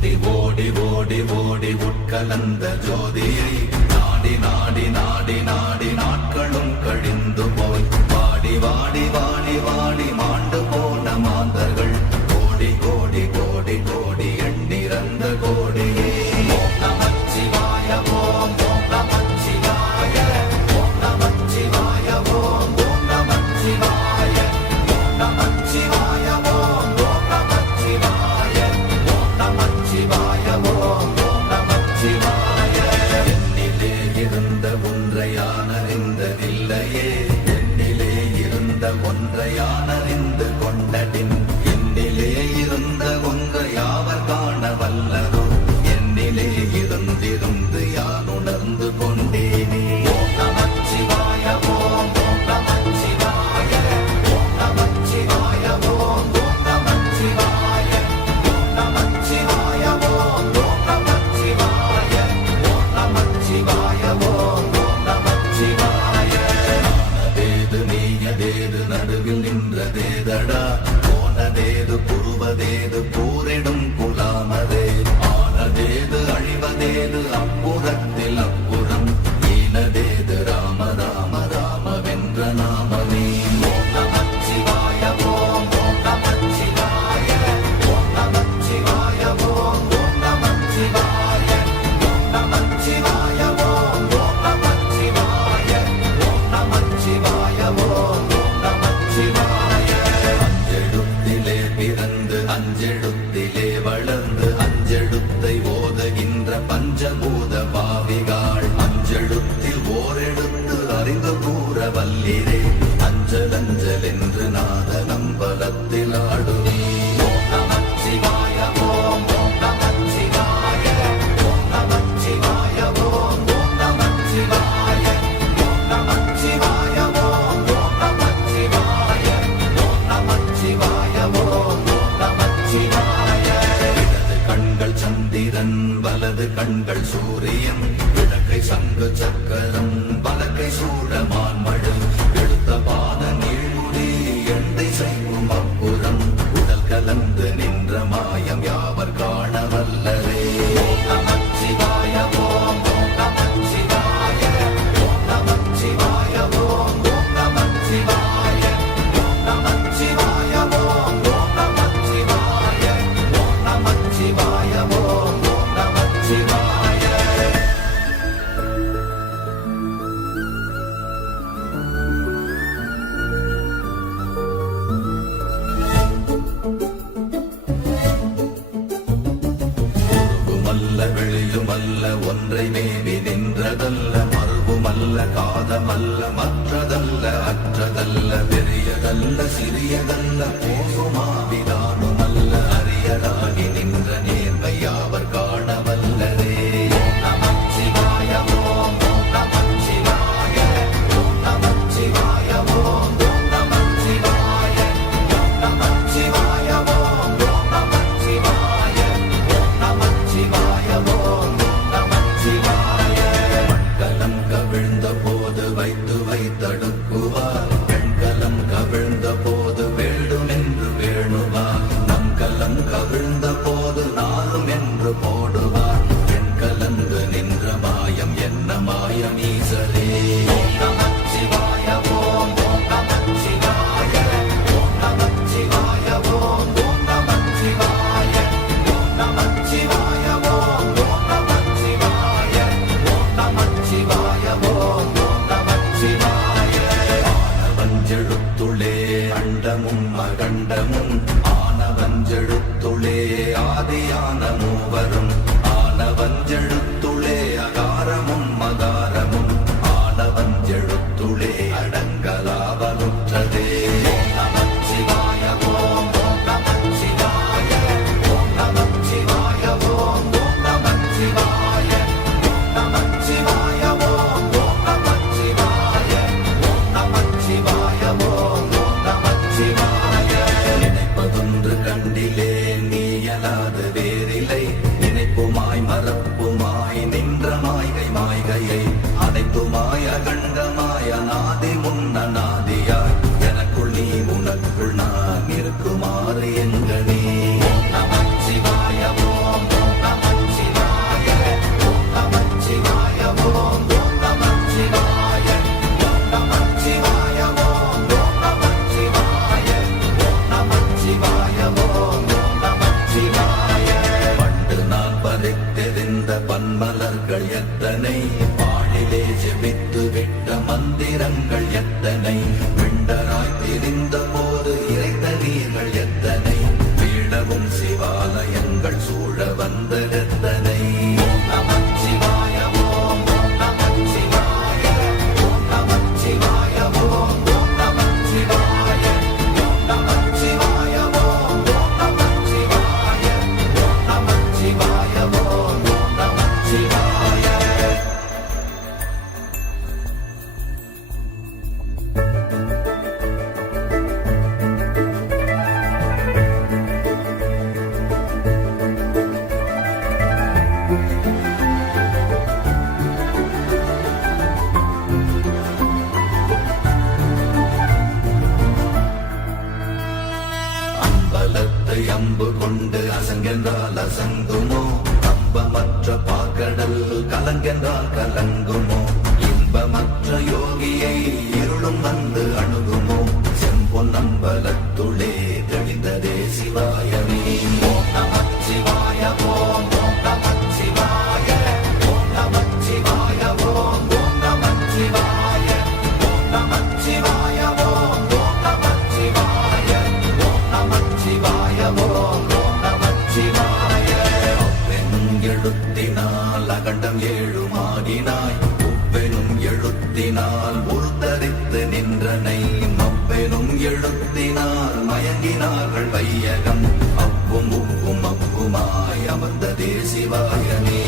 ஓடி ஓடி ஓடி ஓடி உட்கலந்த ஜோதியை நாடி நாடி நாடி நாடி நாட்களும் கழிந்து போய் வாடி வாடி வாடி வாடி மாண்டு போன மாந்தர்கள் கோடி கோடி கோடி கோடி எண்ணிறந்த கோடியே ஓம் நமச்சிவாய ஓம் ஓம் நமச்சிவாய ஓம் நமச்சிவாய ஓம் ஓம் நமச்சிவாய ஓம் நமச்சிவாய ஓம் ஓம் நமச்சிவாய ஓம் நமச்சிவாய ஓம் ஓம் நமச்சிவாய என்னிலே இருந்த ஒன்றையானறிந்ததில்லையே என்னிலே இருந்த ஒன்றையானறிந்து கொண்டடின் என்னிலே இருந்த ஒன்று யாவர் காண வல்லரோ என்னிலே இருந்திருந்து யான் உணர்ந்து கொண்டேனே ஓம் நமச்சிவாய ஓம் ஓம் நமச்சிவாய ஓம் நமச்சிவாய ஓம் ஓம் நமச்சிவாய ஓம் நமச்சிவாய ஓம் ஓம் நமச்சிவாய ஓம் நமச்சிவாய ஓம் ஓம் நமச்சிவாய ஆனதேது நீயதேது நடுவில் நின்றதேதடா போனதேது புருவதேது கூறிடும் குலாமதே ஆனதேது அழிவதேது அப்புறத்தில் அப்புறம் ஈனதேது ராம ராம ராமவென்ற நாமமே ஓம் நமச்சிவாய ஓம் ஓம் நமச்சிவாய ஓம் நமச்சிவாய ஓம் ஓம் நமச்சிவாய ஓம் நமச்சிவாய ஓம் ஓம் நமச்சிவாய ஓம் நமச்சிவாய ஓம் ஓம் நமச்சிவாய அஞ்செழுத்திலே பிறந்து அஞ்செழுத்திலே வளர்ந்து அஞ்செழுத்தை ஓதுகின்ற பஞ்சபூத பாவிகாள் அஞ்செழுத்தில் ஓரெழுத்து அறிந்து கூற வல்லிரே அஞ்சல் அஞ்சல் என்று நாத நம்பலத்தில் ஆடுவே ஓம் நமச்சிவாய ஓம் ஓம் நமச்சிவாய ஓம் நமச்சிவாய ஓம் ஓம் நமச்சிவாய ஓம் நமச்சிவாய ஓம் ஓம் நமச்சிவாய ஓம் நமச்சிவாய ஓம் ஓம் நமச்சிவாய இடது கண்கள் சந்திரன் வலது கண்கள் சூரியன் இடக்கை சங்கு சக்கரம் வலக்கை சூழமான் மழு எடுத்த பாத நீழ்முடி எண்டை செய்யும் அப்புறம் உடல் கலந்து நின்ற மாயம் யாவர் காண வல்லரே ஓம் நமச்சிவாய ஓம் ஓம் நமச்சிவாய ஓம் நமச்சிவாய ஓம் ஓம் நமச்சிவாய ஓம் நமச்சிவாய ஓம் ஓம் நமச்சிவாய ஓம் நமச்சிவாய ஓம் ஓம் நமச்சிவாய மல்ல வெளியுமல்ல ஒன்றை மேவி நின்றதல்ல மறுபுமல்ல காதமல்ல மற்றதல்ல அற்றதல்ல பெரியதல்ல சிறியதல்ல போகுமாவிதானுமல்ல அரியராகி நின்ற நேர்மை யாவர் காண வல்லரே ஓம் நமச்சிவாய ஓம் ஓம் நமச்சிவாய ஓம் நமச்சிவாய ஓம் ஓம் நமச்சிவாய ஓம் நமச்சிவாய ஓம் ஓம் நமச்சிவாய ஓம் நமச்சிவாய ஓம் ஓம் நமச்சிவாய மண்கலம் கவிழ்ந்த போது வைத்து வைத்தடுக்குவார் பெண்கலம் கவிழ்ந்த போது வேண்டும் என்று வேணுவார் நம் கலம் கவிழ்ந்த போது நாளும் என்று போடுவார் பெண் கலந்து நின்ற மாயம் என்ன மாயம் ஈசரே ஓம் நமச்சிவாய ஓம் ஓம் நமச்சிவாய ஓம் நமச்சிவாய ஓம் ஓம் நமச்சிவாய ஓம் நமச்சிவாய ஓம் ஓம் நமச்சிவாய ஓம் நமச்சிவாய ஓம் ஓம் நமச்சிவாய ஆனவஞ்செழுத்துளே அண்டமும் அகண்டமும் ஆனவஞ்செழுத்துளே ஆதியான மூவரும் ஆனவஞ்செழுத்துளே அகாரமும் மகாரமும் ஆனவஞ்செழுத்துளே அடங்கலாவலுற்றதே ஓம் நமச்சிவாய ஓம் ஓம் நமச்சிவாய ஓம் நமச்சிவாய ஓம் ஓம் நமச்சிவாய ஓம் நமச்சிவாய ஓம் ஓம் நமச்சிவாய ஓம் நமச்சிவாய ஓம் ஓம் நமச்சிவாய நினைப்பதொன்று கண்டிலே நீயலாது வேறில்லை நினைப்புமாய் மறப்புமாய் நின்ற மாய்கை மாய்கையை அனைத்துமாய் அகண்டமாய் அநாதி முன்னநாதியாய் எனக்குள் நீ உனக்குள் நான் இருக்குமாறு எங்கனே ஓம் நமச்சிவாய ஓம் ஓம் எத்தனை வாழிலே ஜெபித்து விட்ட மந்திரங்கள் எத்தனை விண்டராய் தெரிந்த போது இறைத்த நீர்கள் எத்தனை வீழவும் சிவாலயங்கள் சூழ வந்ததெத்தனை ஓம் நமச்சிவாய ஓம் ஓம் நமச்சிவாய ஓம் நமச்சிவாய ஓம் ஓம் நமச்சிவாய ஓம் நமச்சிவாய ஓம் ஓம் நமச்சிவாய ஓம் நமச்சிவாய ஓம் ஓம் நமச்சிவாய அம்பலத்தை அம்பு கொண்டு அசங்கென்றால் அசங்குமோ கம்பமற்ற பாக்கடல் கலங்கென்றால் கலங்குமோ இன்பமற்ற யோகியை இருளும் வந்து அணுகுமோ செம்பொன் அம்பலத்துளே தெளிந்ததே சிவாயமே ஓம் நமச்சிவாய ஓம் ஓம் நமச்சிவாய ஓம் நமச்சிவாய ஓம் ஓம் நமச்சிவாய ஓம் நமச்சிவாய ஓம் ஓம் நமச்சிவாய ஓம் நமச்சிவாய ஓம் ஓம் நமச்சிவாய ஒப்பெனும் எழுத்தினால் அகண்டம் ஏழுமாகினாய் உப்பெனும் எழுத்தினால் உள்தரித்து நின்றனை மப்பெனும் எழுத்தினால் மயங்கினார்கள் வையகம் அப்பும் உப்பும் அப்புமாய் அமர்ந்ததே சிவாயமே